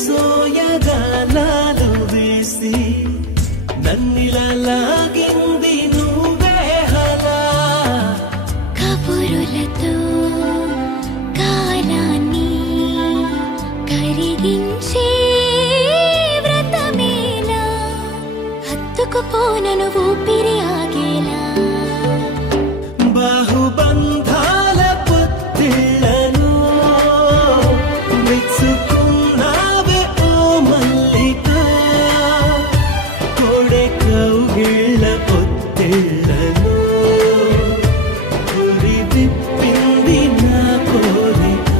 సోయగాలాలు వేసి నన్నిలా లాగింది నువ్వే హలా కబురులతో కాలాన్ని కరిగించే వ్రతమేలా హత్తుకుపోనను ఊపిరి ఆగేలా బాహుబంధాల పొత్తిళ్లను మెచ్చుకున్నావే ఓ మల్లిక కోడె కౌగిళ్ళ పొత్తిళ్లను ఉరి విప్పింది నా కోరిక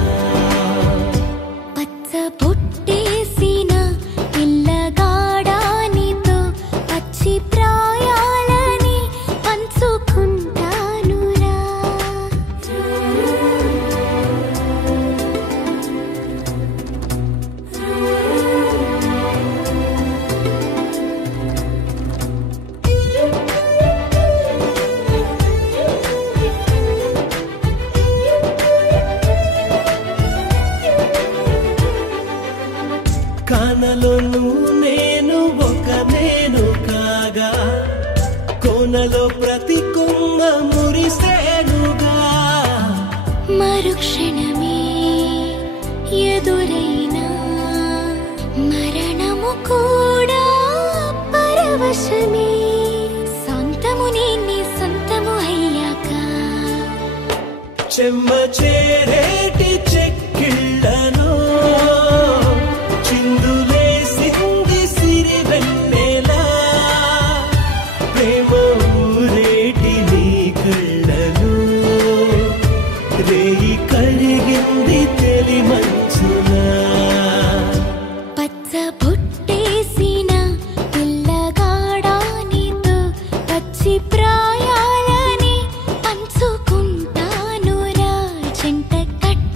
పచ్చ బొట్టేసిన పిల్లగాడానితో పచ్చి ప్రాయాలని పంచుకుంటానురా కానలోను నేను ఒక నేను కాగా కోనలో ప్రతి కొమ్మ మురిసేనుగా మరుక్షణమే ఎదురైనా మరణము కూడా పరవశమే సొంతము నీ సొంతము అయ్యాక చెమ్మ చేరేటి చెక్కిళ్ళను చిందులేసింది సిరి వెన్నెలా ప్రేమ ఊరేటి నీ కళ్ళను రేయి కరిగింది తెలి మంచునా పచ్చ బొట్టేసిన పిల్లగాడానితో పచ్చి ప్రాయాలని పంచుకుంటానురా జంట కట్ట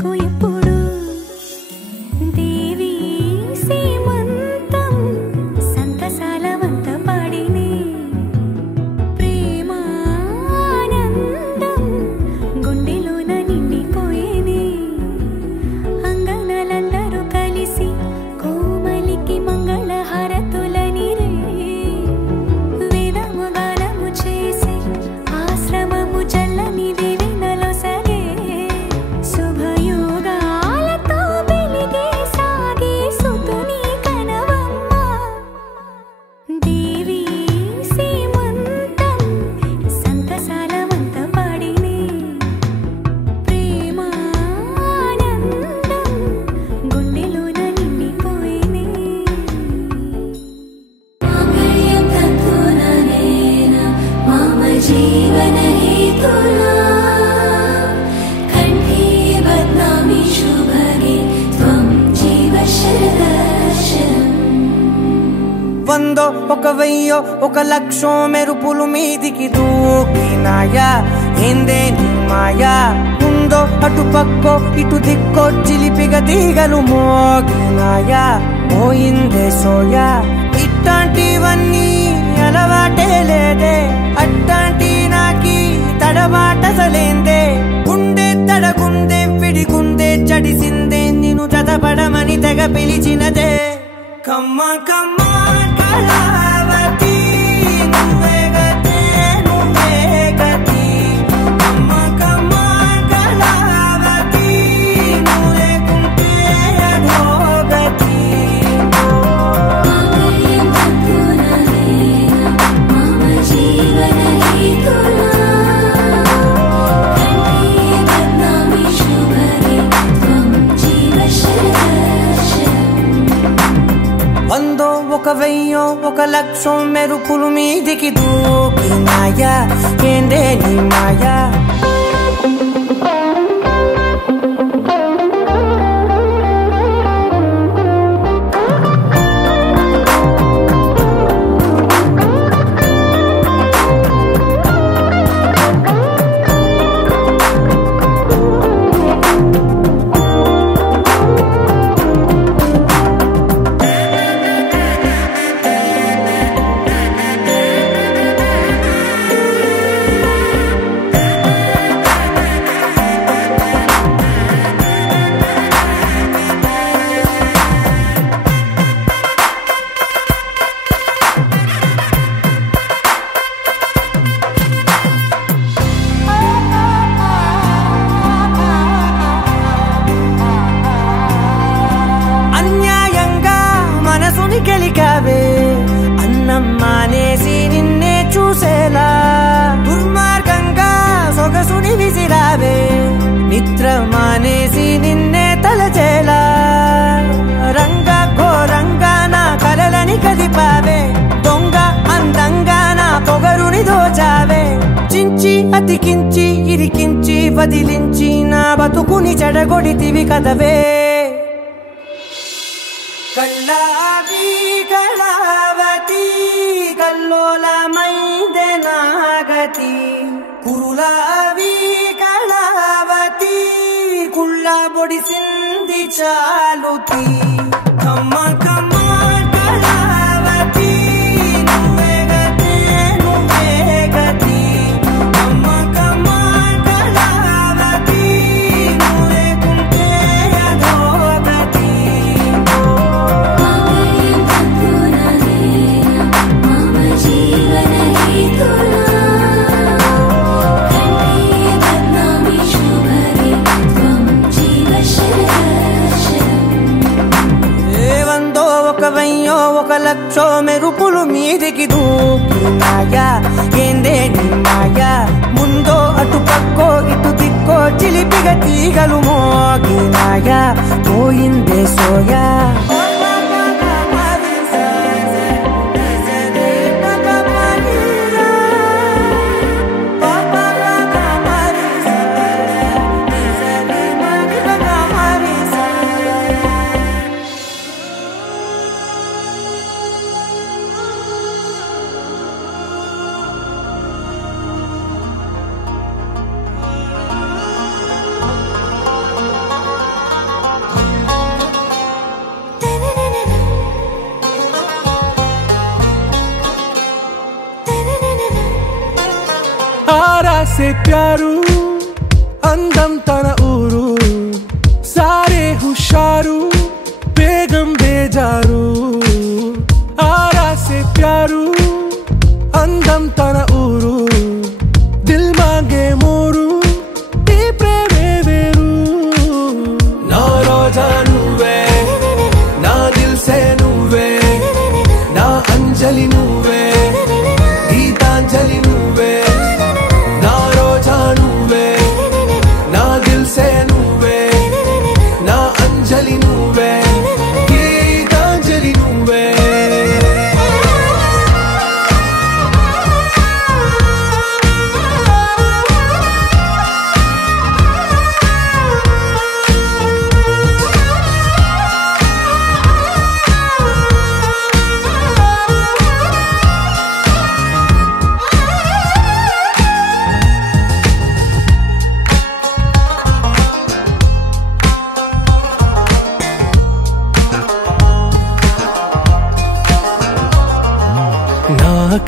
నాకు ఎప్పుడు దేవి సీమంతం సంతసాల వంత పాడిని ప్రేమానందం గుండెలోన నిండిపోయేని అంగనలందరూ కలిసి కోమలికి మంగళ హారతులని రే వేదము గానము చేసి ఆశ్రమము చల్లని దేవి నలొసగే శుభయోగాలతో వెలిగే సాగే సుతుని కనవమ్మ దేవి సీమంతం సంతసాల వంత పాడిని ప్రేమానందం గుండెలోన నిండిపోయేని మాంగళ్యం తంతుననేన మమ జీవన హేతునా కంఠే బధ్నామి శుభగే త్వం జీవ శరదర్శనం వందో ఒక వెయ్యో ఒక లక్షో మెరుపులు మీదికి దూకినాయా ఏందే నీ మాయా ఉందో అటు పక్కో ఇటు దిక్కో చిలిపిగా తీగలు మోగినాయా పోయిందే సోయా ఇట్లాంటివన్నీ అలవాటే లేదే అట్లాంటి నాకి తడబాటసలేందే గుండె తడగుందే విడిగుందే చడిసిందే నిన్ను చదపడమని తెగ పిలిచినదే కమ్మ కమ్మ కళావతి నువ్వే గతే నువ్వే గతి కమ్మ కమ్మ కళావతి నువ్వు లేకుంటే అధోగతి మాంగళ్యం తంతుననేన మమ జీవన హేతునా కంఠే బధ్నామి శుభగే త్వం జీవ శరదర్శనం వందో ఒక వెయ్యో ఒక లక్షో మెరుపులు మీదికి దూకినాయా ఏందే నీ మాయా అన్యాయంగా మనసుని గెలికావే అన్నం మానేసి నిన్నే చూసేలా దుర్మార్గంగా సొగసుని విసిరావే నిద్ర మానేసి నిన్నే తలచేలా రంగ ఘోరంగా నా కలలని కదిపావే దొంగ అందంగా నా పొగరుని దోచావే చించి అతికించి ఇరికించి వదిలించి నా బతుకుని చెడగొడితివి కదవే కళ్ళావి కళావతి కల్లోలమైందే నాగతి కురులావి కళావతి కుళ్ళ బొడిసింది చాలుతి కమ్మ కమ్మ కళావతి నువ్వే గతే నువ్వే గతి కమ్మ కమ్మ కళావతి నువ్వు లేకుంటే అధోగతి మాంగళ్యం తంతుననేన మమ జీవన హేతునా కంఠే బధ్నామి శుభగే త్వం జీవ శరదర్శనం వందో ఒక వెయ్యో ఒక లక్షో మెరుపులు మీదికి దూకినాయా ఏందే నీ మాయా ముందో అటు పక్కో ఇటు దిక్కో చిలిపిగా తీగలు మోగినాయా పోయిందే సోయా से प्यारू అందం తన ఊరు సారే హుషారు బేగం బేజారు ఆరా से प्यारू అందం తన ఊరు దిల్ మాంగే మోరు ఈ ప్రేమే వేరు నా రోజా నువ్వే నా దిల్ సే నువ్వే నా అంజలి నువ్వే గీతాంజలి నువ్వే నా రోజా నువ్వే నా దిల్ సే నువ్వే నా అంజలి నువ్వే గీతాంజలి నువ్వే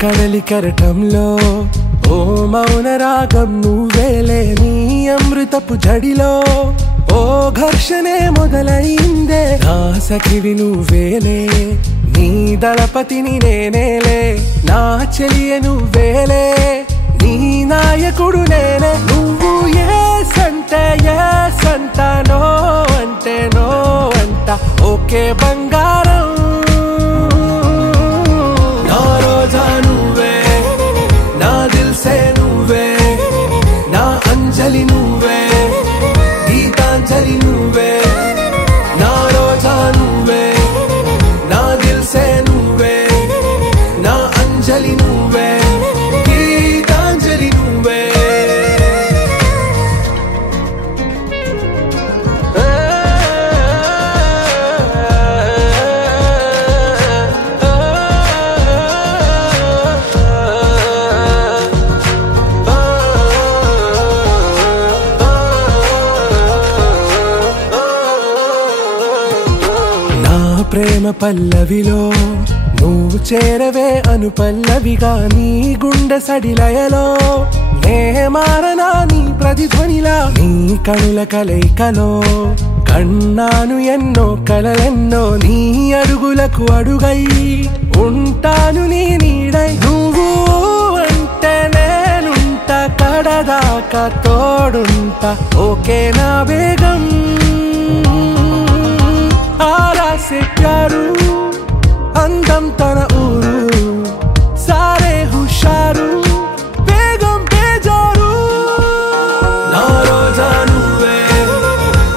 కడలి కరటంలో ఓ మౌన రాగం నువ్వేలే నీ అమృతపు జడిలో ఓ ఘర్షణే మొదలైందే నా సఖివి నువ్వేలే నీ దళపతిని నేనేలే నా చెలియ నువ్వేలే నీ నాయకుడు నేనే నువ్వు ఏ సంట నో అంటే నో అంట ఓకే బంగారం రోజా నువ్వే నా దిల్ సే నువ్వే నా అంజలి నువ్వే గీతాంజలి నువ్వే నా రోజా నువ్వే నా దిల్ సే నువ్వే నా అంజలి నువ్వే గీతాంజలి నువ్వే ప్రేమ పల్లవిలో నువ్వు చేరవే అను పల్లవిగా నీ గుండె సడిలయలో నే మారనా నీ ప్రతిధ్వనిలా నీ కనుల కలయికలో కన్నాను ఎన్నో కలలెన్నో నీ అడుగులకు అడుగై ఉంటాను నీ నీడై నువ్వు అంటే నేనుంట కడదాకా తోడుంటా ఓకే నా బేగం आरा से प्यारू అందం తన ఊరు సారే హుషారు బేగం బేజారు నా రోజా నువ్వే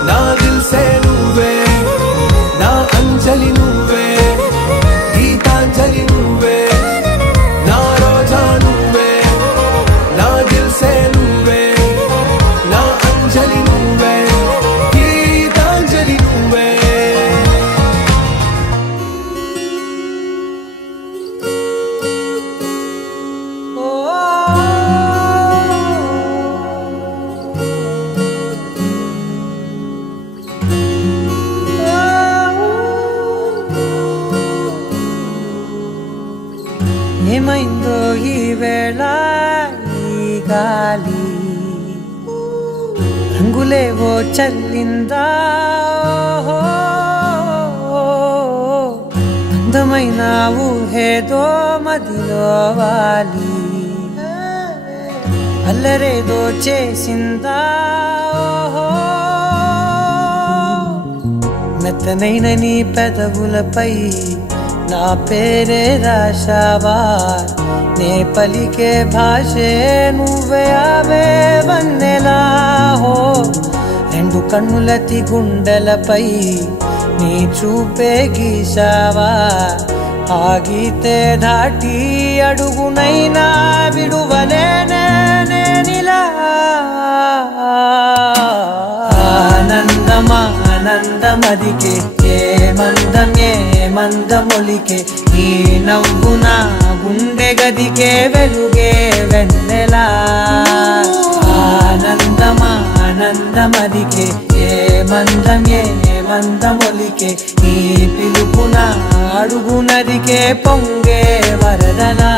నా దిల్ సే నువ్వే నా అంజలి నువ్వే గీతాంజలి నువ్వే నా రోజా నువ్వే నా దిల్ సే నువ్వే నా అంజలి నువ్వే గీతాంజలి నువ్వే ఏమైందో ఈ వేళ ఈ గాలి రంగులేవో చల్లిందా అందమైన ఊహేదో మదిలో వాలి అల్లరేదో చేసిందా మెత్తనైన నీ పెదవులపై నా పేరే రాశావా నే పలికే భాషే నువ్వే ఆవే వన్నెలా హో రెండు కన్నులతి గుండెలపై నీ చూపే గీశావా ఆగితే దాటి అడుగునైనా విడువలేనే నేనిలా ఆనందమా ఆనందమదికే ఏ మందమొలికే ఈ నవ్వున గుండె గదికే వెలుగే వెన్నెలా ఆనందమా ఆనందమదికే ఏ మందమొలికే ఈ పిలుపున అడుగునదికే పొంగే వరదలా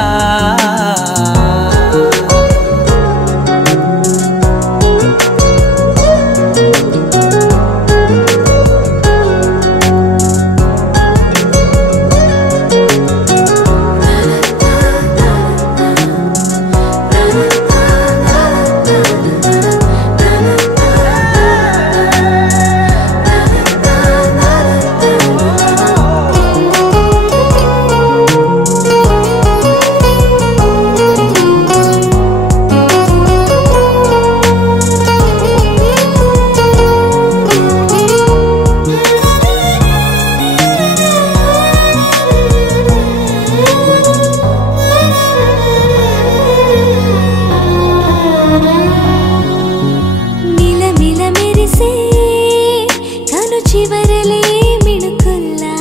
చివరలే మిణుకుల్లా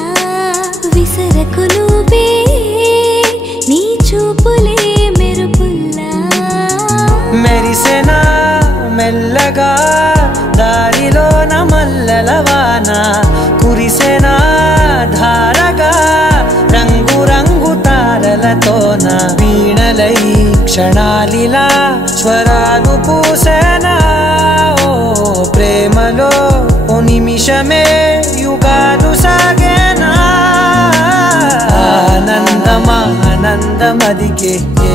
విసరకు నువ్వే నీ చూపులే మెరుపుల్లా మెరిసెనా మెల్లగా దారిలోన మల్లెలవాన కురిసెనా ధారగా రంగు రంగు తారలతోన వీణలై క్షణాలిలా స్వరాలు పూసేనా ఓ ప్రేమలో ఓ నిమిషమే యుగాలు సాగేనా ఆనందమా ఆనందమదికే ఏ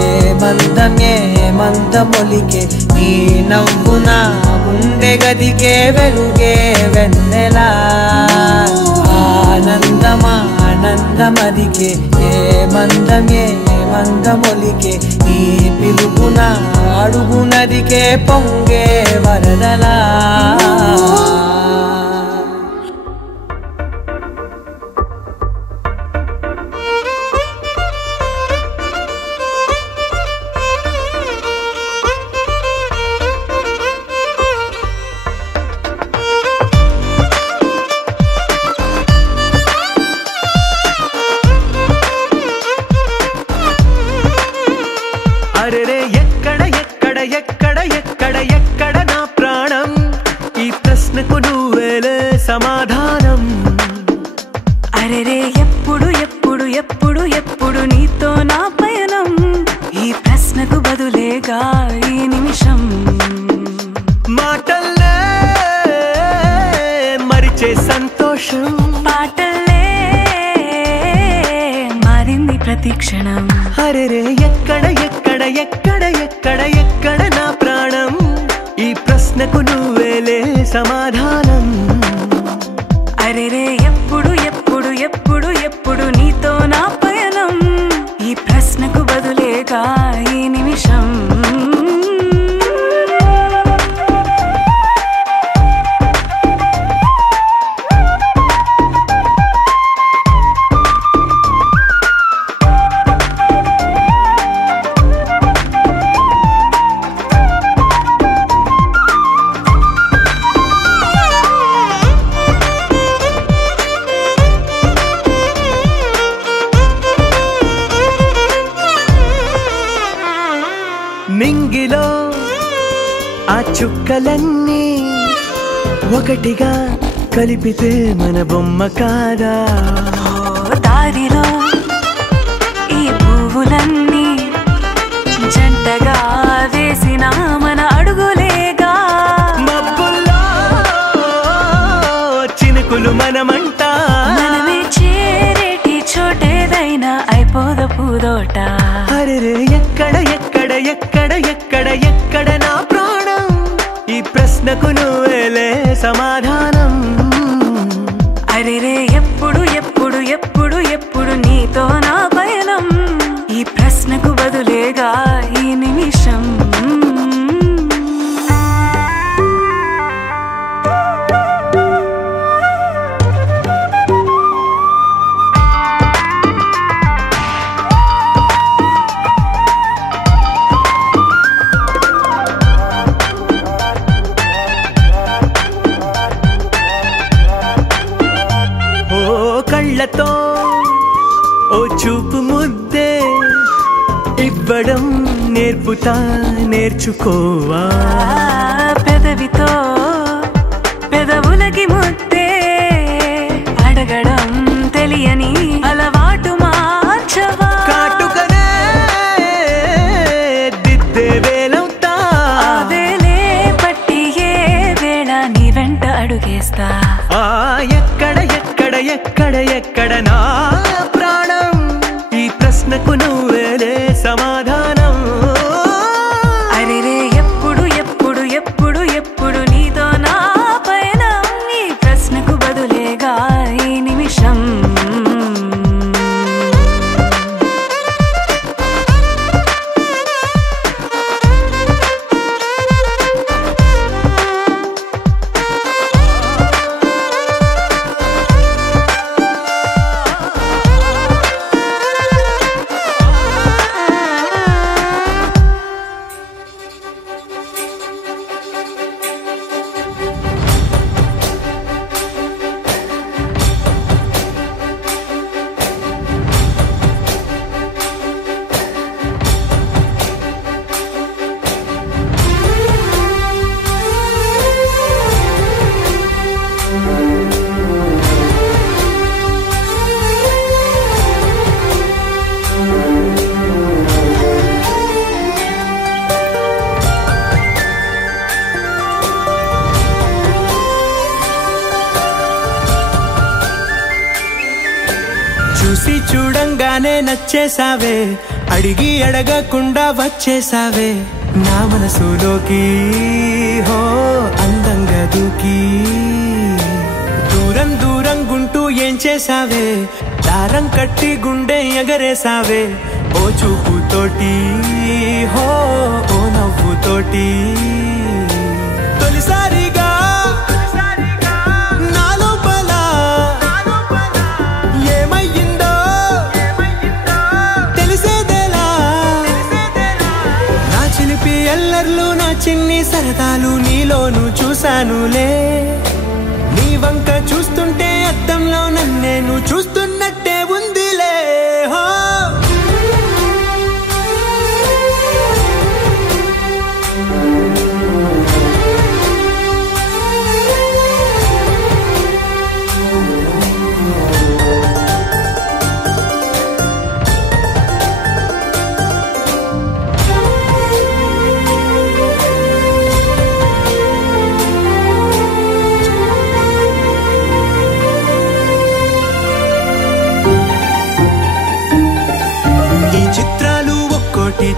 మందమొలికే నీ నవ్వున గుండె గదికే వెలుగే వెన్నెలా ఆనందమా ఆనందమదికే ఏ మందమొలికే నీ పిలుపున అడుగునదికే పొంగే వరదలా ఎక్కడ నా ప్రాణం ఈ ప్రశ్నకు నువ్వేలే సమాధానం అరెరే ఎప్పుడు ఎప్పుడు ఎప్పుడు ఎప్పుడు నీతో నా పయనం ఈ ప్రశ్నకు బదులేగా ఈ నిమిషం మాటల్లే మరిచే సంతోషం పాటల్లే మారింది ప్రతి క్షణం అరెరే ఎక్కడ నా ప్రాణం ఈ ప్రశ్నకు నువ్వేలే సమాధానం అరెరే ఎప్పుడు ఎప్పుడు ఎప్పుడు ఎప్పుడు నీతో నా పయనం ఈ ప్రశ్నకు బదులేగా ఈ నిమిషం మింగిలో ఆ చుక్కలన్నీ ఒకటిగా కలిపితే మన బొమ్మ కాదా దారిలో ఈ పువ్వులన్నీ జంటగా వేసిన మన అడుగులేగా మబ్బుల్లో చినుకులు మనమంట మనమే చేరేటి చోటేదైనా అయిపోద పూదోట అరెరే ఎక్కడ నా ప్రాణం ఈ ప్రశ్నకు నువ్వేలే సమాధానం అరెరే ఎప్పుడు ఎప్పుడు ఎప్పుడు ఎప్పుడు నీతో నా పయనం ఈ ప్రశ్నకు బదులేగా ఈ నిమిషం కళ్ళతో ఓ చూపు ముద్దే ఇవ్వడం నేర్చుకోవా పెదవితో పెదవులకి ముద్దే అడగడం తెలియని అలవాటు మార్చవా కాటుకనే దిద్దే వేలవుతా వేలే పట్టి ఏ వేళ నీ వెంట అడుగేస్తా ఎక్కడ నా ప్రాణం ఈ ప్రశ్నకు నువ్వేలే సమాధానం అరెరే ఎప్పుడు ఎప్పుడు ఎప్పుడు ఎప్పుడు నీతో నా పైన ఈ ప్రశ్నకు బదులేగా ఈ నిమిషం చూసి చూడంగానే నచ్చేసావే, అడిగి అడగకుండా వచ్చేసావే నా మనసులోకి, హో అందంగా దూకి. దూరం దూరం గుంటూ ఏం చేసావే, దారం కట్టి గుండె ఎగరేసావే ఓ చూపుతోటి, హో ఓ నవ్వుతోటి. తొలిసారిగా నా లోపల ఏమయ్యిందో తెలిసేదేలా. నా చిలిపి ఎల్లర్లు నా చిన్ని సరదాలు నీలోను చూశానులే. నీ వంక చూస్తుంటే అద్దంలో నన్నేను చూస్తున్నట్టే ఉందిలే. హో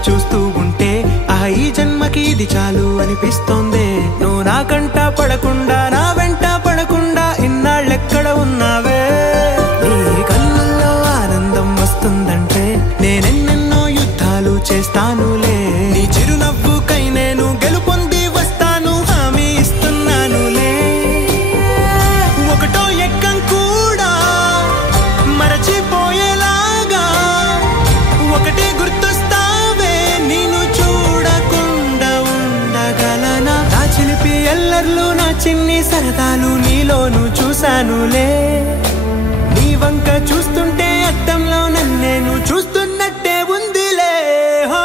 చూస్తూ ఉంటే ఈ జన్మకి ఇది చాలు అనిపిస్తోంది. నువ్వు నా కంట పడకుండా నా వెంట పడకుండా ఇన్నాళ్ళెక్కడ ఉన్నావే. నీ కళ్ళల్లో ఆనందం వస్తుందంటే నేనెన్నెన్నో యుద్ధాలు చేస్తానులే. నీ చిరునవ్వుకై నేను గెలుపొంది వస్తాను, హామీ ఇస్తున్నానులే. ఒకటో ఎక్కం కూడా మరచిపోయేలాగా ఒకటే గుర్తొస్తా. ఎల్లర్లు నా చిన్ని సరదాలు నీలోను చూశానులే. నీ వంక చూస్తుంటే అద్దంలో నన్నేను చూస్తున్నట్టే ఉందిలే. హో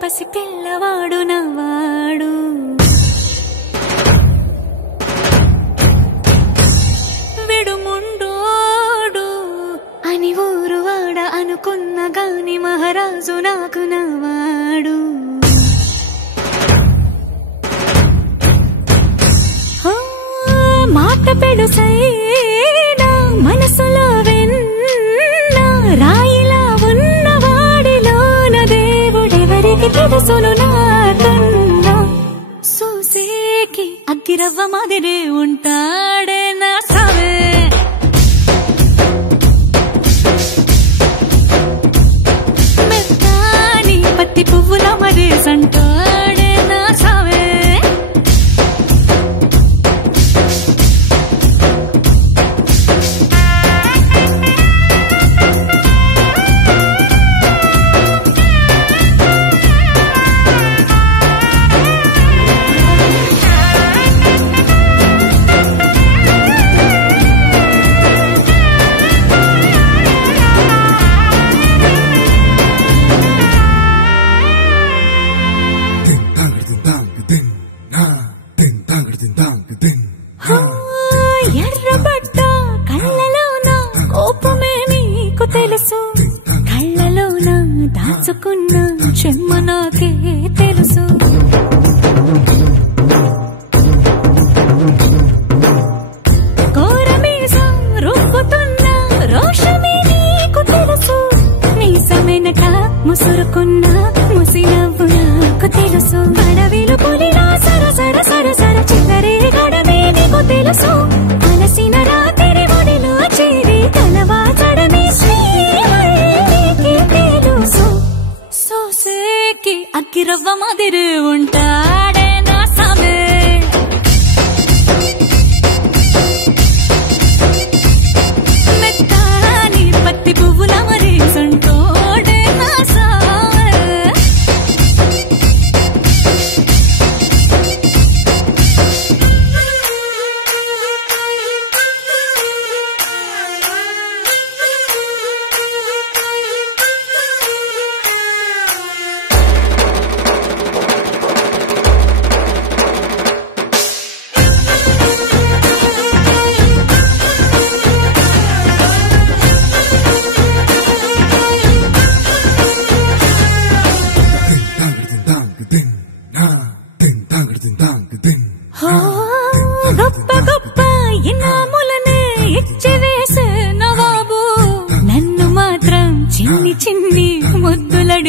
పసి పిల్లవాడు నవాడు. విడుముండోడు అని ఊరు వాడ అనుకున్న గాని మహారాజు నాకు నవాడు. మాట పెడుసైనా మనసులో వెన్న రాయిలా ఉన్నవాడిలోన దేవుడెవరికి తెలుసును నాకన్నా. సూసేకి అగ్గిరవ్వ మాదిరే ఉంటాడే నా సావే. మెత్తాని పత్తి పువ్వుల మరేసంటాడే నా సావే. ఎర్రబడ్డ కళ్ళలోన కోపమే నీకు తెలుసు, కళ్ళలోన దాచుకున్న చెమ్మ నాకే తెలుసు. కోరమీసం రుబ్బుతున్న రోషమే నీకు తెలుసు, మీసమెనక ముసురుకున్న ముసినవ్వు నాకు తెలుసు. అడవిలు పులిలా సరసర సరసర చిల్లరే గడమే నీకు తెలుసు. అలసిన రాత్రి ఒడిలో చేరి కలవాచడమే శ్రీకి తెలుసు. సోసేకి అగ్గిరవ్వ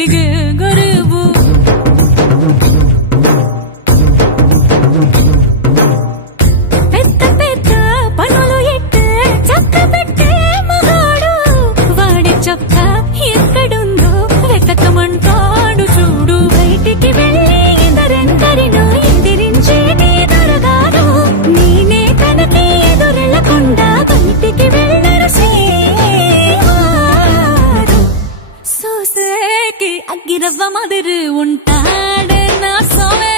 అడిగే గరీబు పెద్ద పెద్ద పనులు ఎట్టే చక్క పెట్టే మగాడు వాడి చొక్క ఎక్కడుందో వెతకమంటాడు చూడు బయటికి వెళ్ళి ఇద్దరెందరినో ఎదిరించేది దొరగారు నేనే తనకి ఎదురెళ్ళకుండా బయటికి వెళ్ళరు శ్రీవారు సోసేకి అగ్గిరవ్వ మదిరి ఉంటాడే నా సోమే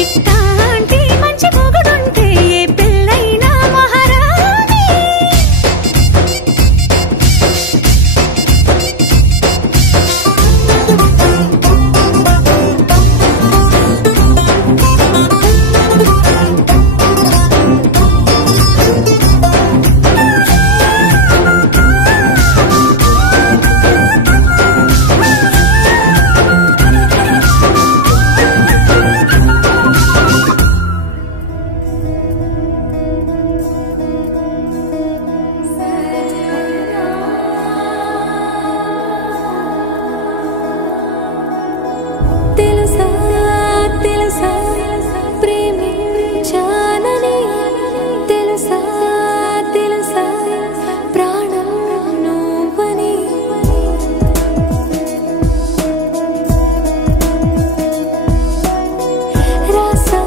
ఇట్టాంటి మంచి మొగుడుంటే ఏ పిల్లైనా మహారాణి తెలుసా తెలుసా ప్రేమించానని తెలుసా తెలుసా ప్రాణం నువ్వని రాసా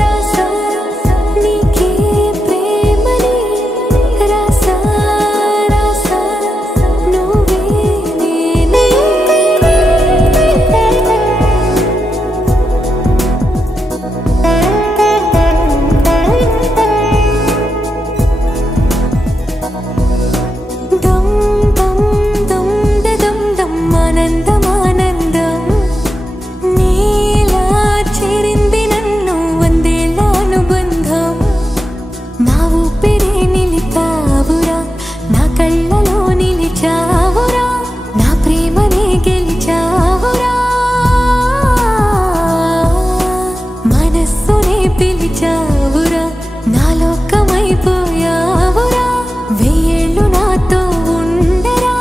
రాసా నీకే ప్రేమని రాసా రాసా నువ్వే నేనే దమ్ దమ్ దమ్ దమ్ దమ్ ఆనందం ఆనందం నీలా చేరింది నన్ను వందేళ్ళ అనుబంధం నా ఊపిరే నిలిపావురా నా కళ్ళలో నిలిచావురా నా ప్రేమనే గెలిచావురా మనస్సునే పిలిచావురా నా లోకమైపోయావురా వెయ్యేళ్ళు నాతో ఉండరా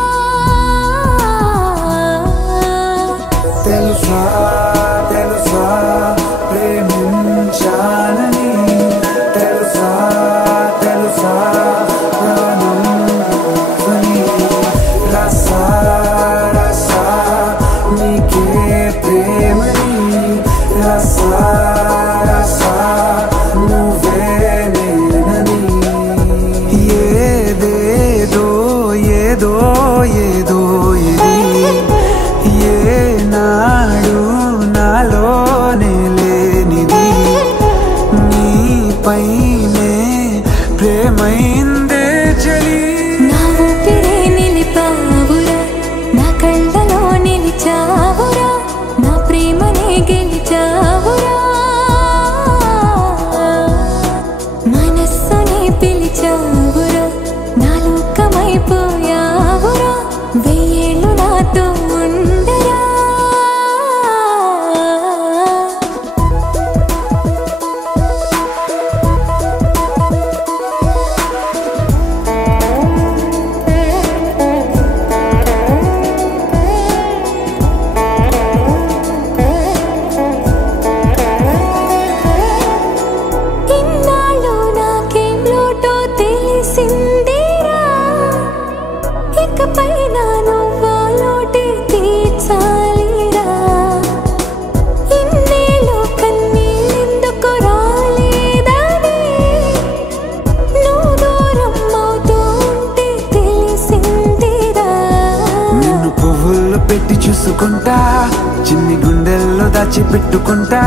తెలుసా తెలుసా ప్రేమించానని తెలుసా తెలుసా ప్రాణం నువ్వని రసా రసా నీకే ప్రేమని రసా రసా నువ్వే నేనని ఏదేదో ఏదో ఏదో ఇది ఏనాడు నాలోనే లేనిది నీపైనే ప్రేమైందే చలి నా ఊపిరే నిలిపావురా నా కళ్ళలో నిలిచావురా నా ప్రేమనే గెలిచావురా మనస్సునే పిలిచావురా నా లోకమైపోయావురా వెయ్యేళ్ళు నాతో ఉండరా ఇన్నాళ్ళు నాకేం లోటో తెలిసిందిరా ఇకపై నా నువ్వా లోటే తీర్చాలిరా ఇన్నేళ్ళు కన్నీళ్ళెందుకు రాలేదని నువ్వు దూరం అవుతూ ఉంటే తెలిసిందిరా నిన్ను పువ్వుల్లో పెట్టి చూసుకుంటా చిన్ని గుండెల్లో దాచిపెట్టుకుంటా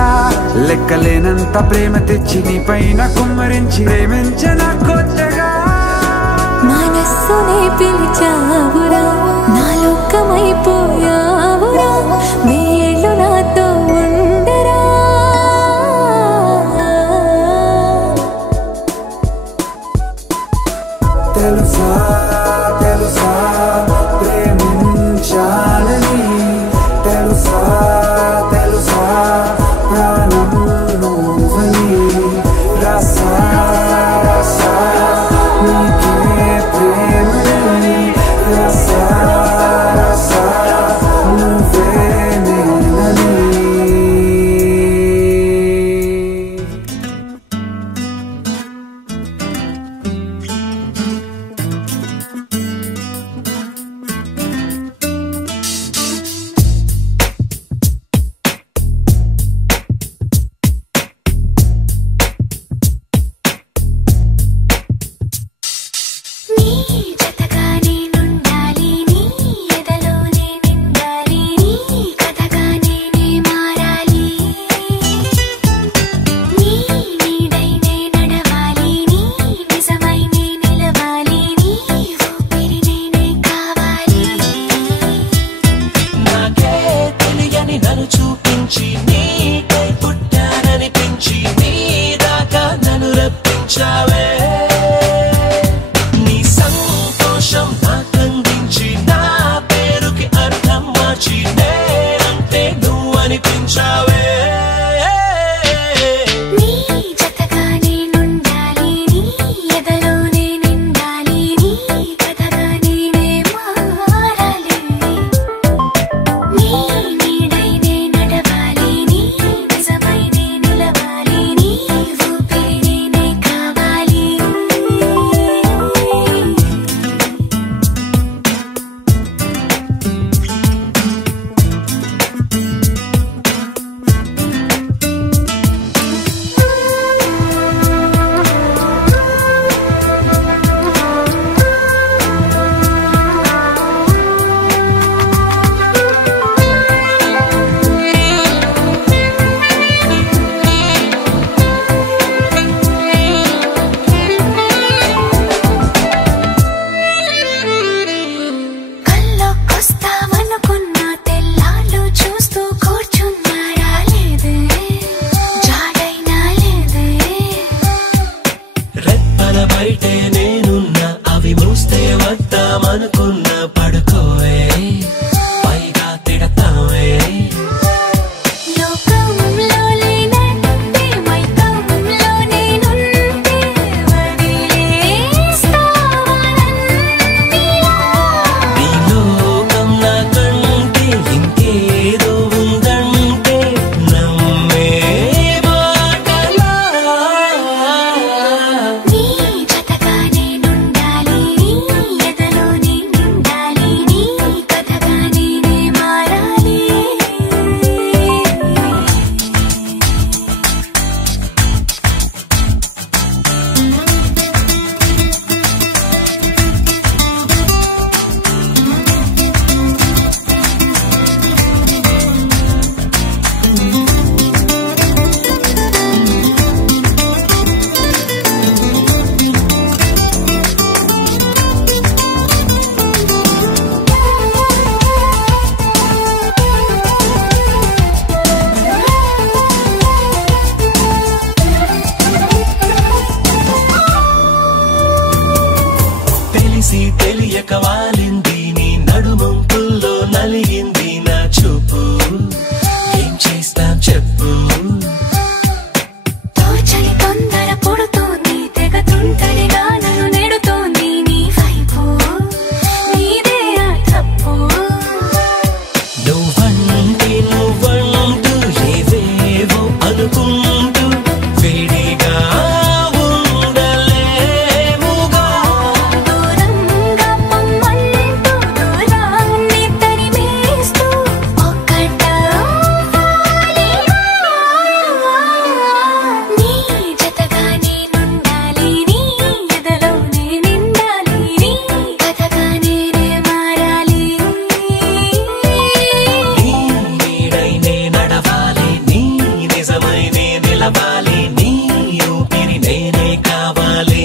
లెక్కలేనంత ప్రేమ తెచ్చి నీ పైన కుమ్మరించి ప్రేమించన కొత్తగా మనస్సునే పిలిచావురా నా లోకమైపోయావురా వెయ్యేళ్ళు నాతో ఉండరా తెలుసా తెలుసా ప్రేమించానని తెలుసా తెలుసా ప్రాణం నువ్వని రసా రసా నీకే అనుకున్న పడుకోవే పైగా తిడతావే లోకంలో లేనంటే మైకంలో నేనుంటే వదిలేస్తావా నన్నిలా నీ లోకం నాకంటే ఇంకేదో ఉందంటే నమ్మే మాటలా నీ జతగా నేనుండాలి నీ ఎదలో నేనుండాలి నీ కథగా నేనే మారాలి తెలిసి తెలియక వాలింది నీ నడుమంపుల్లో నలిగింది నా చూపు ఏం చేస్తాం చెప్పు తోచని తొందర పుడుతోంది తెగ తుంటరిగా నన్ను నెడుతోంది నీ వైపు నీదే ఆ తప్పు నువ్వంటూ ఏవేవో అనుకుంటూ వేడిగా ఉండలేముగా దూరంగా పొమ్మంటూ దూరాన్ని తరిమేస్తూ ఒక్కటవ్వాలిగా నీ జతగా నేనుండాలి నీ ఎదలో నేనుండాలి నీ కథగా నేనే మారాలి నీ నీడై నే నడవాలి నీ నిజమై నే నిలవాలి నీ ఊపిరి నేనే కావాలి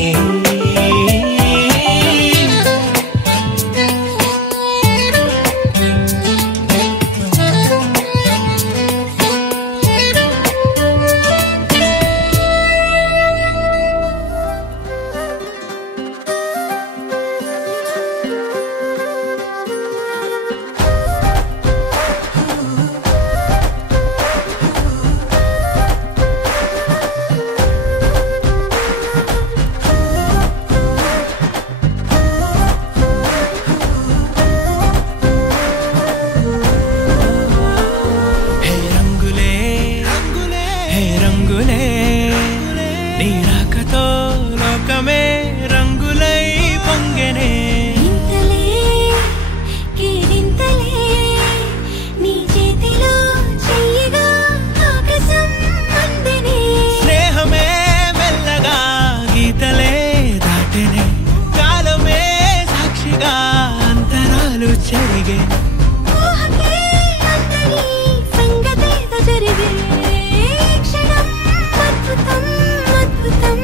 హే రంగులే రంగులే హే రంగులే నీ రాకతో లోకమే రంగులై పొంగెనే ఇంతలే కేరింతలే నీ చేతిలో చెయ్యగా ఆకాశం అందనే స్నేహమే మెల్లగా గీతలే దాటెనే కాలమే సాక్షిగా అంతరాలు చెరిగే ఊహకే అందరి సంగతేదో జరిగే క్షణం అద్భుతం అద్భుతం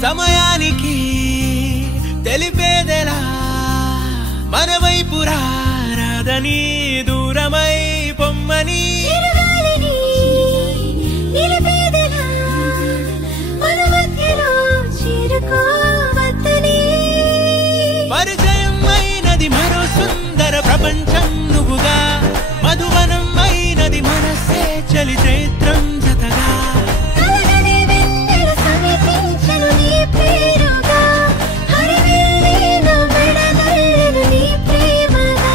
సమయానికి తెలిపేదెలా మన వైపు రాదని దూరమై పొమ్మని చిరుగాలిని నిలిపేదెలా మన మధ్యలో చేరుకోవద్దని పరిచయం అయినది మరో సుందర ప్రపంచం నువ్వుగా మధువనం అయినది మనసే చలి చైత్రం జతగా కలగని వెన్నెల సమీపించను నీ పేరుగా హరివిల్లి నా మెడదల్లెను నీ ప్రేమగా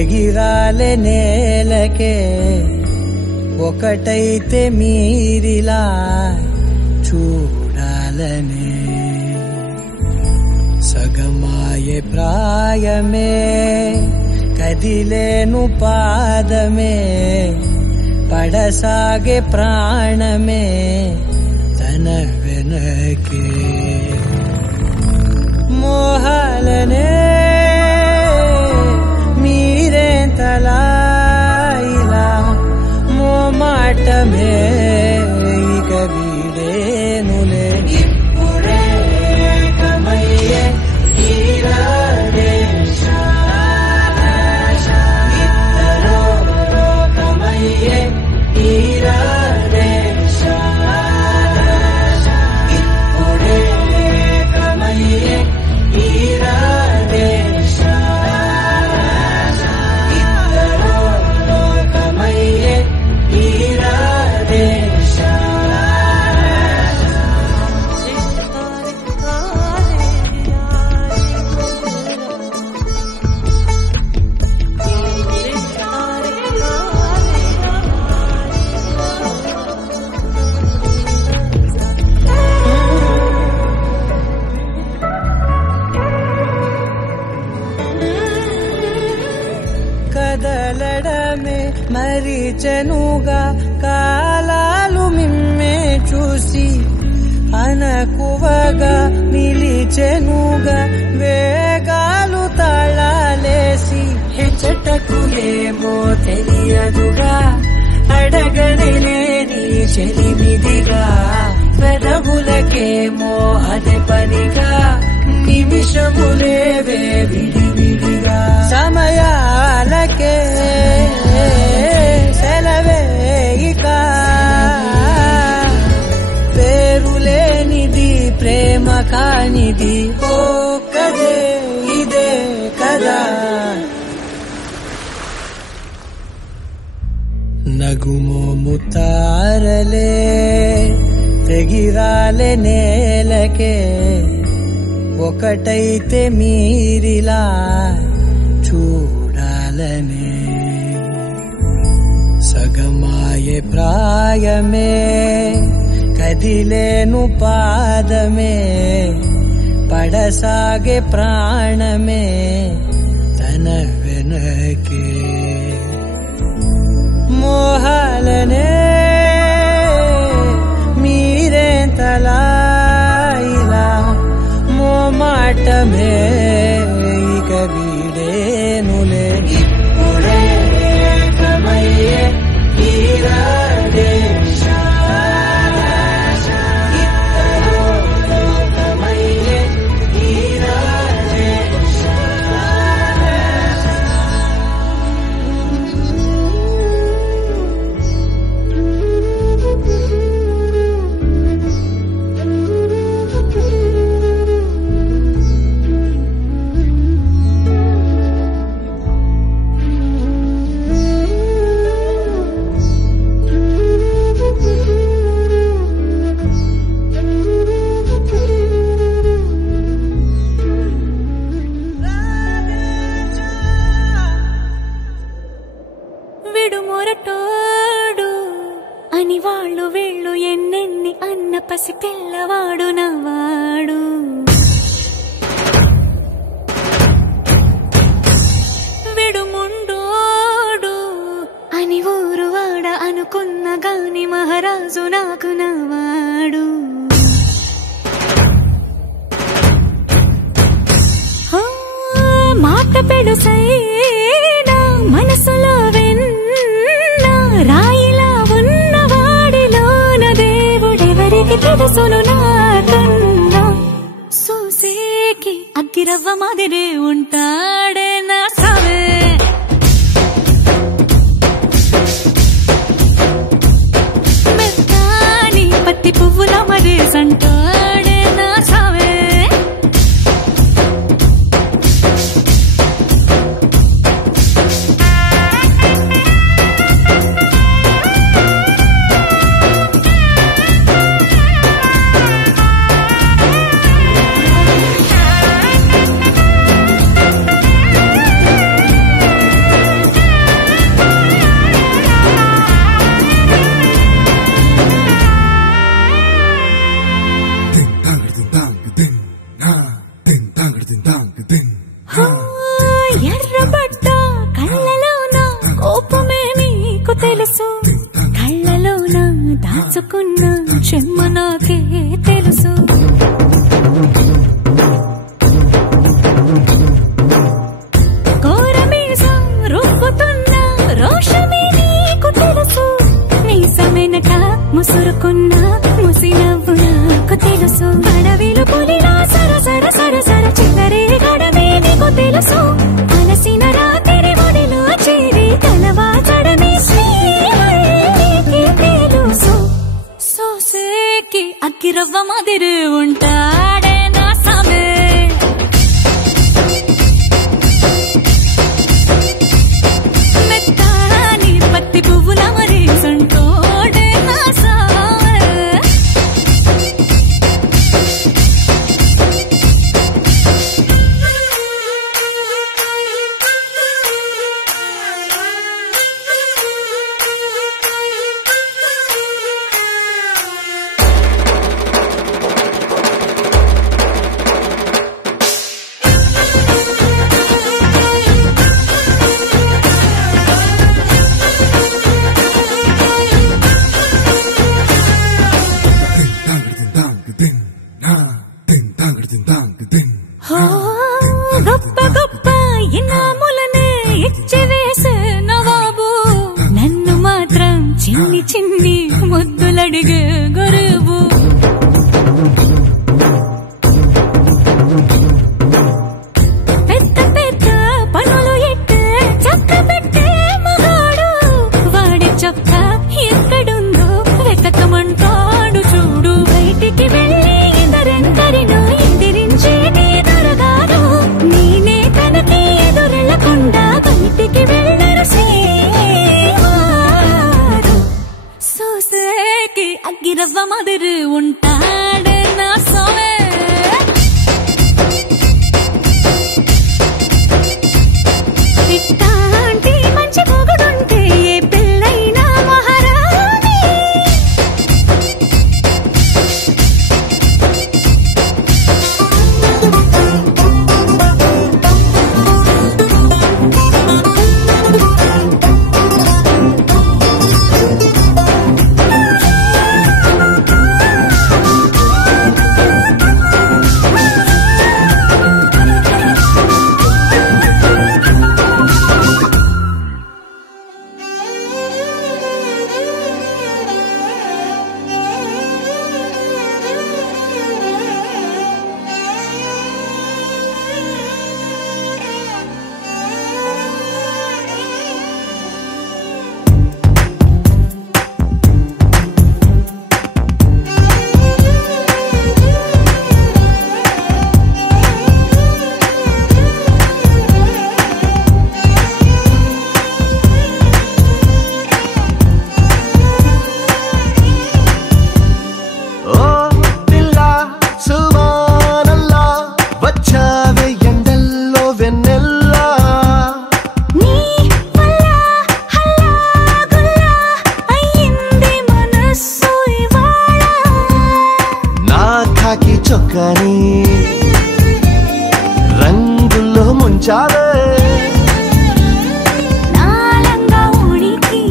తెగిరాలే నేలకే ఒకటైతే మీరిలా చూడాలనే సగమాయే ప్రాయమే కదిలేను పాదమే పడసాగే ప్రాణమే తన వెనకే మోహాలనే మీరేంతలా ఇలా మోమాటమే ఇక వీడేనులే ఇప్పుడే కమయ్యే ఈరాడే ఇద్దరో కమయ్యే ఈరాడే ఇప్పుడే కమయ్యే ఈరాడే ఇద్దరో కమయ్యే ఈరాడే కదలడమే మరిచెనుగా కాలాలు మిమ్మే చూసి అనకువగా నిలిచెనుగా వేగాలు తాళాలేసి హెచ్చటకు ఏమో తెలియదుగా అడగలేని చెలిమిదిగా పెదవులకేమో అదే పనిగా నిమిషములేవే విడివిడిగా సమయాలకే సెలవే ఇక పేరులేనిది ప్రేమ కానిది ఓ కదే ఇదే కదా నగుమోము తారలే తెగిరాలే నేలకే ఒకటైతే మీరిలా చూడాలనే సగమాయే ప్రాయమే కదిలేను పాదమే పడసాగే ప్రాణమే తన వెనకే మోహాలనే మీరేంతలా ఇలా మోమాటమే ఇక వీడేనులే ఇప్పుడే కమయ్యే ఈరాడే ఇద్దరో కమయ్యే ఈరాడే విడుమొరటోడు అని వాళ్ళు వీళ్ళు ఎన్నెన్ని అన్న పసి పిల్లవాడు నవ్వాడు విడుముండోడు అని ఊరు వాడ అనుకున్న గాని మహారాజు నాకు నవ్వాడు మాట పెడుసైనా మనసులో రాయిలా ఉన్నవాడిలోన దేవుడెవరికి తెలుసును నాకన్నా చూసేకి అగ్గిరవ్వ మాదిరే ఉంటాడే నా సావే మెత్తాని పత్తి పువ్వుల మరేసంటాడే నా సావే చెమ్మ నాకే తెలుసు. కోరమీసం రూపుతున్న రోషమే నీకు తెలుసు. మీసమెనక ముసురుకున్న ముసినవ్వు నాకు తెలుసు. అడవిలు పులిలా సరసర సరసర చిల్లరే గడమే నీకు తెలుసు. అలసిన రాత్రి ఒడిలో చేరి కలవాచడమే శ్రీకి తెలుసు. సోసేకి అక్కిరవ్వ మదిరి ఉంటాడే నా సమే. మెత్తాని పత్తి పువ్వుల మరి సంటోడే నా సమే. గొప్ప గొప్ప ఇనాములనే ఇచ్చి వేసే నవాబు. నన్ను మాత్రం చిన్ని చిన్ని ముద్దులడిగే గురువు. పెద్ద పెద్ద పనులు ఎట్టే చక్క పెట్టే మగాడు. వాడి చొక్క ఎక్కడుందో వెతకమంటాడు చూడు. బయటికి వెళ్ళి ఇద్దరెందరినో ఎదిరించేది దొరగాడు. నేనే తనకి ఎదురెళ్ళకుండా బయటికి వెళ్ళరు శ్రీవారు. సోసేకి అగ్గిరవ్వ మదిరి ఉంటాడే నా సోమే. ఇట్టాంటి మంచి మొగుడుంటే ఏ పిల్లైనా మహారాణి. చొక్కాని రంగుల్లో ముంచావే. నాలంగా ఉనికి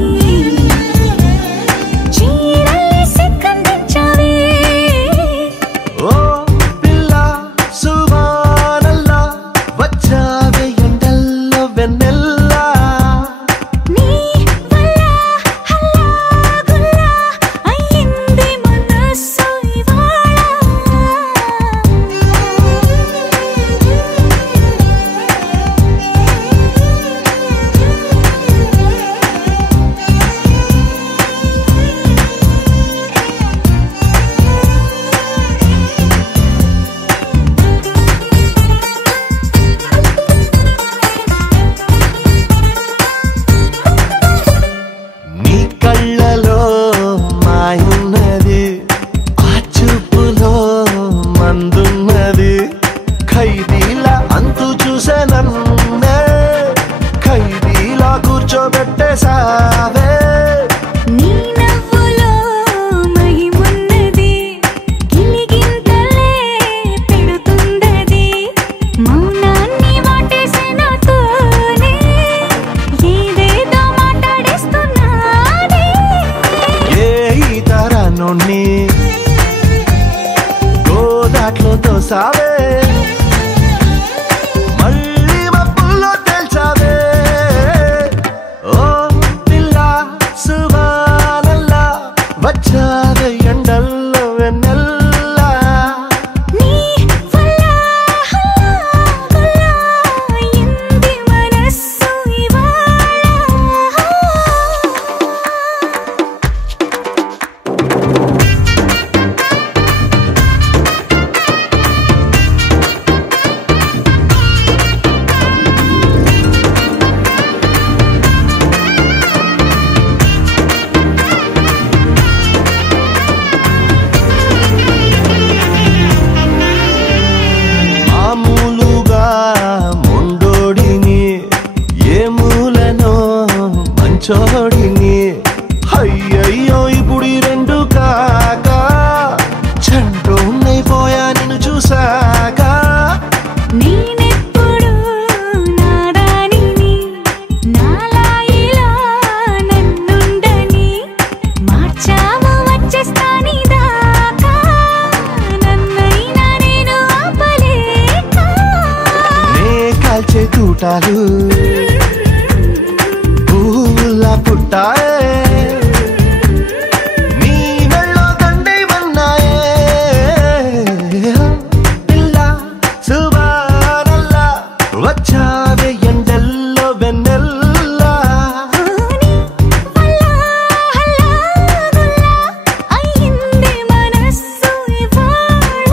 చీరల్ని సిక్కందించావే. ఓ పిల్ల సువానల్లా వచ్చావే ఎండల్లో వెన్నెల్లా. నీ వల్ల హల్లా గుల్లా అయ్యింది మనసు ఇవాళ. ఘాట్లో తోసావే మళ్ళీ మబ్బుల్లో తేల్చావే ఓ పిల్ల సువానల్లా వచ్చావే ఎండల్లో వెన్నెల్లా నీ వల్ల హల్లా ఇంది మనస్సు ఇవాళ మామూలుగా మొండోడిని ఏ మూలనో మంచోడిని అయ్యయ్యో ఇప్పుడు ఈ రెండు కాక చంటోనైపోయా నిన్ను చూసాక నేనెప్పుడు నాదానిని నాలా ఇలా నన్నుండని మార్చావు వచ్చేస్తాని దాకా నన్నైనా నేను ఆపలేక నే కాల్చే తూటాలు పువ్వులా పుట్టాయే నీ మెళ్ళో దండేమన్నాయే పిల్ల సువానల్లా వచ్చావే ఎండల్లో వెన్నెల్లా నీ వల్ల హల్లా అయ్యింది మనస్సు ఇవాళ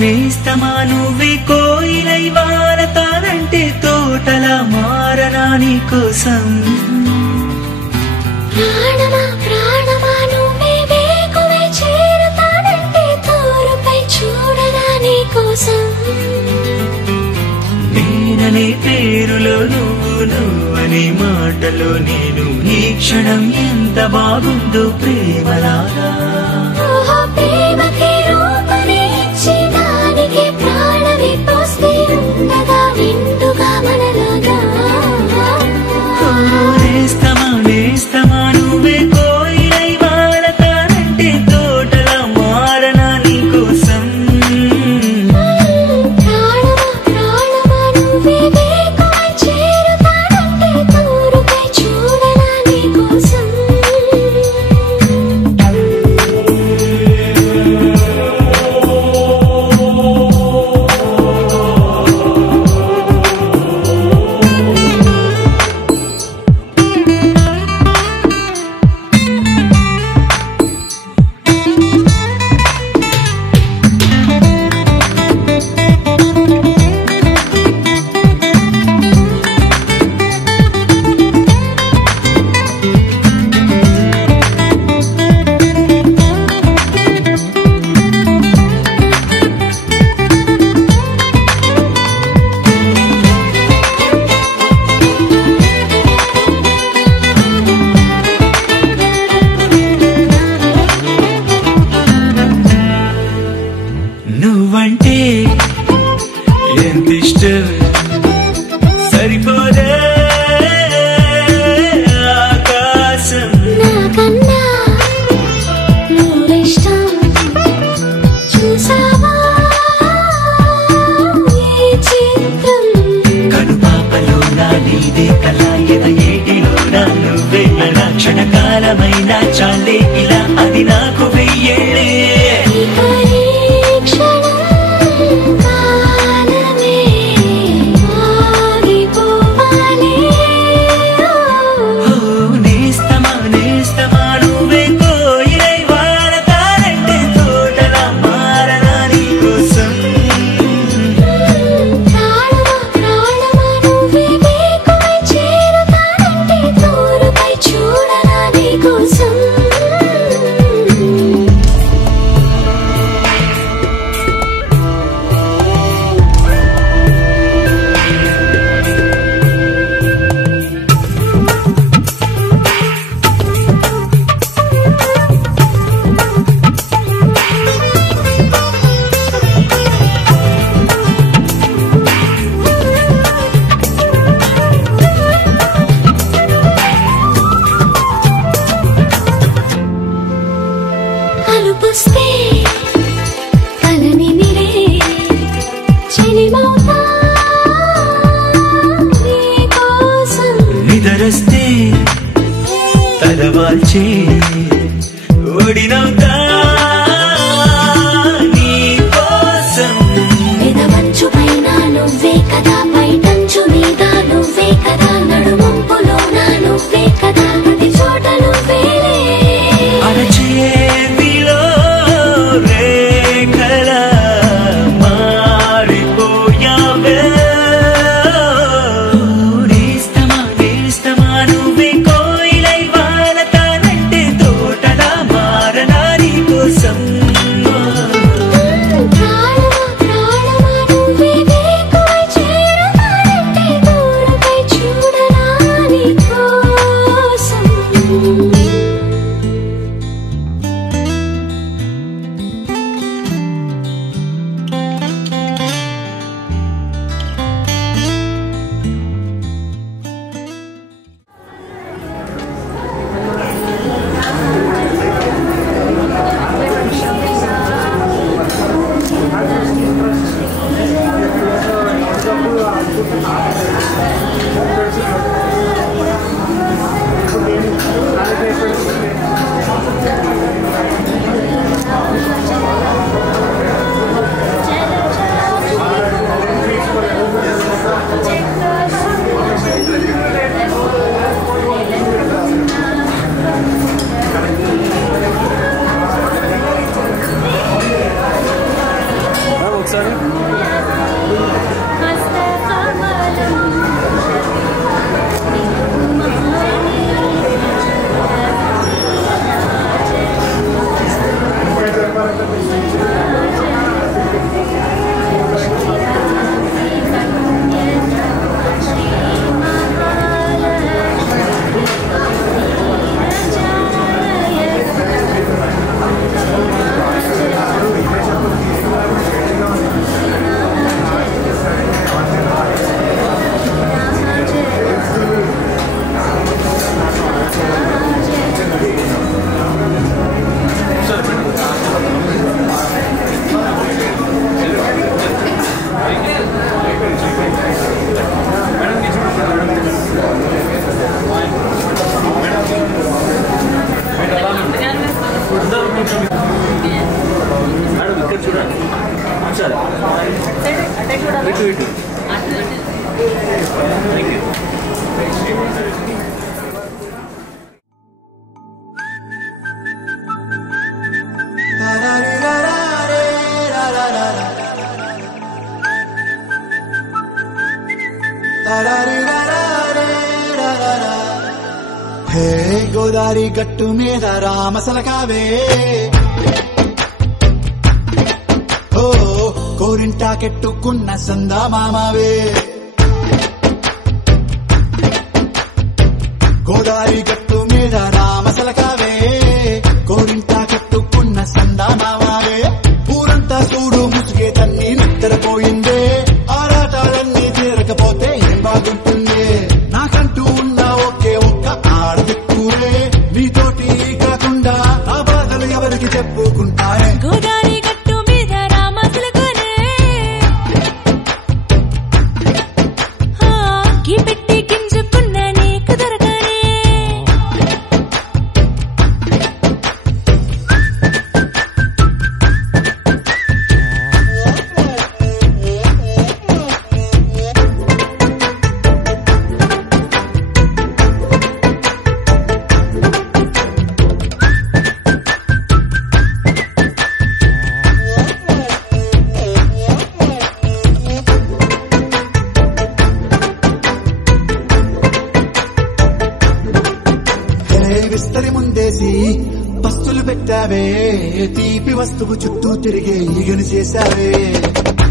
నేస్తమా నువ్వే కోయిలై వారతానంటే తోటలా మారనా నీ కోసం ప్రాణమా ప్రాణమా నువ్వే వేకువై చేరుతానంటే తోరుపై చూడనా నీ కోసం నేననే పేరులో నువ్వనే మాటలో నేను ఈ క్షణం ఎంత బాగుందో ప్రేమలాగా ఓహో ప్రేమకి రూపని ఇచ్చి దానికి ప్రాణమి పోస్తే ఉండగా నిండుగా మనలాగా నేస్తమా నువ్వే కోయిలై వారతానంటే తోటలా మారనా నీ కోసం ప్రాణమా ప్రాణమా నువ్వే వేకువై చేరుతానంటే తోరుపై చూడనా నీ కోసం కాల్చే ఓడినవుతా నీ కోసం పెదవంచు పైన నువ్వే కదా పైటంచు మీద నువ్వే కదా నడుమంపులోన నువ్వే కదా ప్రతి చోట నువ్వేలే అరచేతిలో రేఖల మారిపోయావే నేస్తమా నువ్వే కోయిలై వాలతానంటే తోటలా మారనా నీ కోసం ప్రాణమా నువ్వే వేకువై చేరతానంటే దూరపై చూడనా నీ కోసం హే గోదారి గట్టు మీద రామసలకావే ఓ కోరింటాకెట్టుకున్న సందా మామావే గోదారి గట్టు మీద రామసలకావే కోరింటాకెట్టుకున్న సందా మామావే ఊరంతా చూడు ముసుగే తన్ని నిద్రపోయిందే ఆరాటాలన్నీ తీరకపోతే ఏం బాగుంటుంది నాకంటూ ఉన్న ఒకే ఒక్క ఆడదిక్కురే నీతోటి కాకుండా ఆ బాధలు ఎవరికి చెప్పుకుంటారే గోదారి గట్టు మీద రామసులకునే గీ పెట్టి గింజుకున్న నీకు దొరకనే విస్తరి ముందేసి పస్తులు పెట్టావే తీపి వస్తువు చుట్టూ తిరిగే ఈగను చేశావే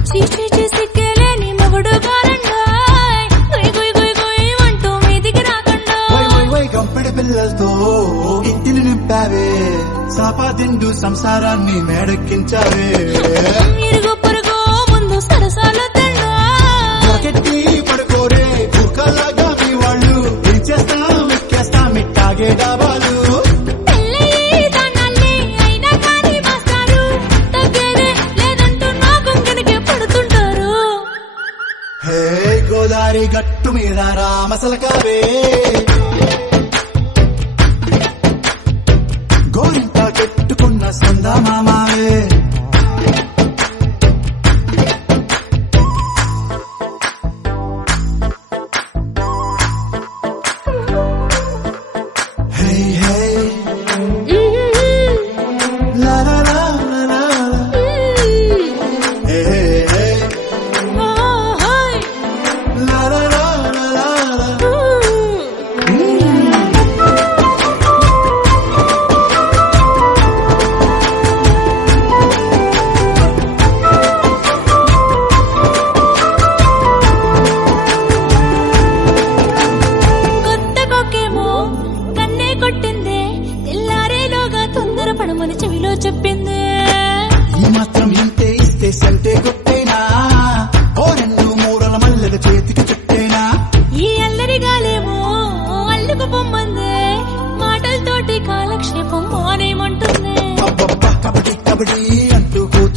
చీచి సిగ్గలేని మొగుడు కారండాయ్ గుయ్ గుయ్ గుయ్ గుయ్ అంటూ మీదికి రాకుండా వై గంపెడి పిల్లలతో ఇంటిని నింపావే సాపాదిండు సంసారాన్ని మేడెక్కించావే ఇరుగు పొరుగు ముందు సరసాలు కెట్టి పడుకోరే కుక్కలాగా మీ వాళ్ళు ఏం చేస్తాం ఎక్కేస్తాం ఇట్టాగే డాబాలు హే గోదారి గట్టు మీద రామసలకావే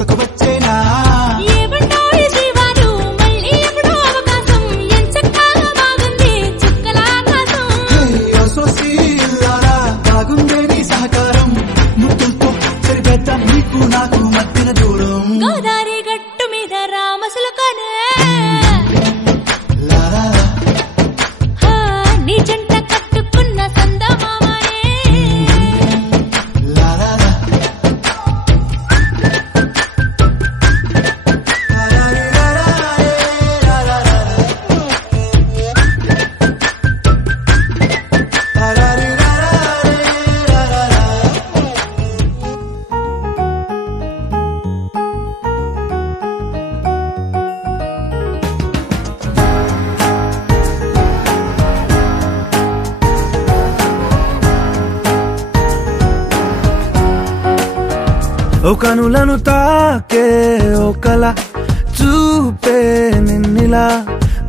గుర్తుకు వచ్చేనా ఏమంటాయి జీవాలు మళ్ళీ ఎప్పుడో అవకాశం ఎంచక్కా బాగుంది చుక్కల ఆకాశం అసోసిల్లారా బాగుందే నీ సహకారం ముద్దులతో సరిపెద్ద నీకు నాకు మధ్యన దూరం గోదారి గట్టు మీద రామసులకనే నీ జంట కట్టుకున్న సందమామనే ఓ కనులను తాకే ఒకలా చూపే నిన్నిలా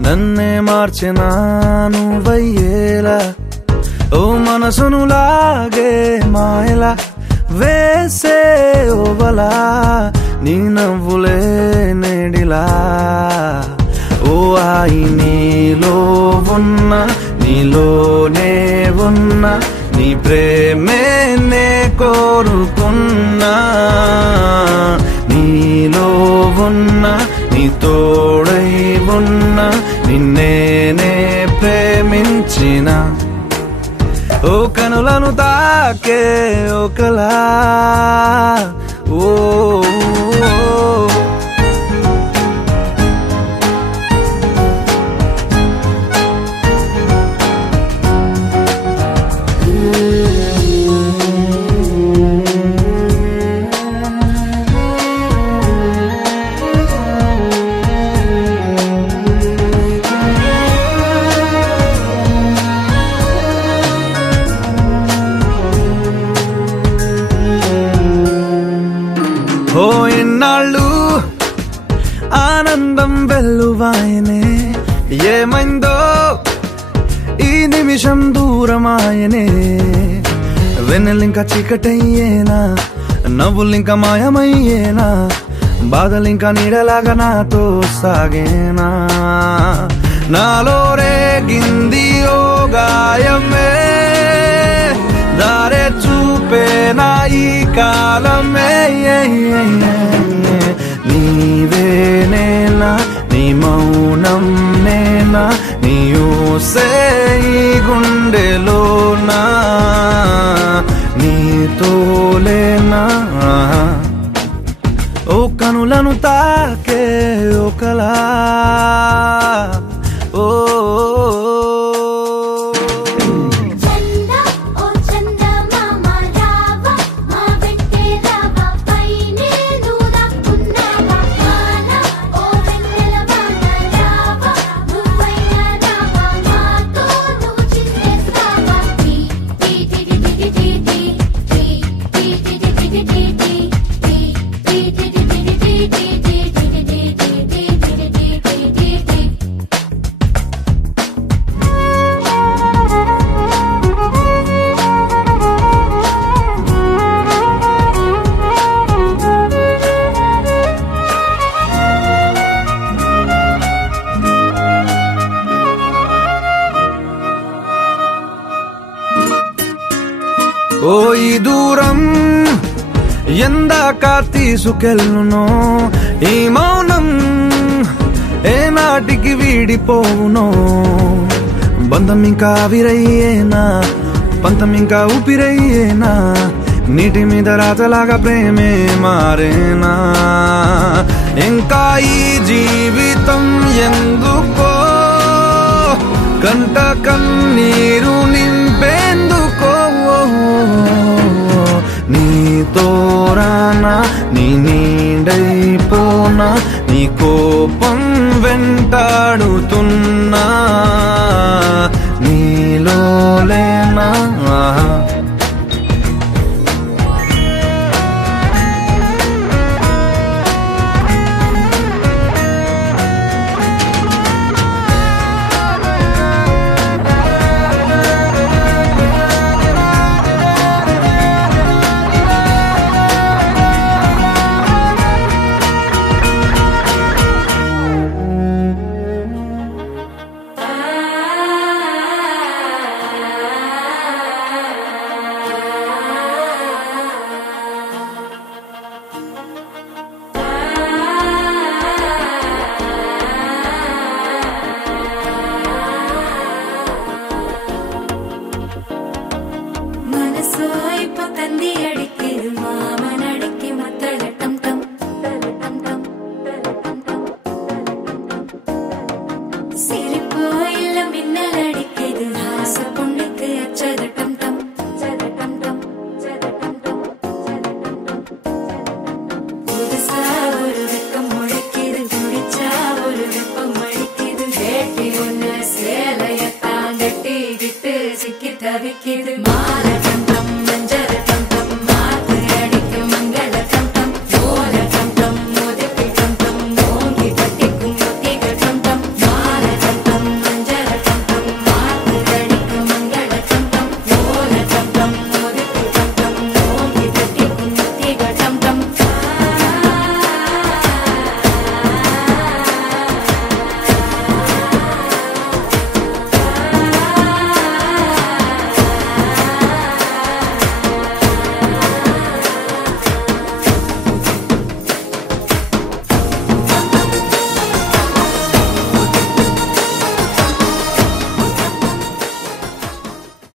నన్నే మార్చెనా నువ్వయ్యేలా ఓ మనసును లాగే మాయలా వేసే ఓవలా నీ నవ్వులే నేడిలా ఓ ఆయి నీలో ఉన్న నీలోనే ఉన్న నీ ప్రేమే నే కోరుకున్నా నీలో ఉన్న నీ తోడై ఉన్న నిన్నేనే ప్రేమించిన ఓ కనులను తాకే ఒకలా ఓ ఓ ఇన్నాళ్ళు ఆనందం వెల్లువాయనే ఏమైందో ఈ నిమిషం దూరమాయనే వెన్నెలింక చీకటయ్యేనా నవ్వులింక మాయమయ్యేనా బాధలింక నీడలాగా నాతో సాగేనా నాలో రేగింది ఓ గాయమే దారే చూపేనా ఈ కాలమే నీవే నేనా నీ మౌనం నేనా నీ ఊసే ఈ గుండెలోనా నీతోలేనా ఓ కనులను తాకే ఒకలా ఓ చందా ఓ చందమామ రావా మా వెంటే రావా పైనే నువ్వుకున్నావా వాన ఓ వెన్నెల వాన రావా నువ్వైనా రావా మాతో నువ్వు చిందేస్తావా టీ టీ టీ టీ టీ టీ టీ టీ టీ టీ టీ టీ టీ టీ టీ టీ టీ ఓ ఈ దూరం ఎందాక తీసుకెళ్ళునో ఈ మౌనం ఏ నాటికి వీడిపోవునో బంధం ఇంకా విరయ్యేనా పంతం ఇంకా ఊపిరయ్యేనా నీటి మీద రాతలాగా ప్రేమే మారేనా ఇంకా ఈ జీవితం ఎందుకో కంట కన్నీరు నింపేందుకో నీతో రానా నీ నీడైపోనా నీ కోపం వెంటాడు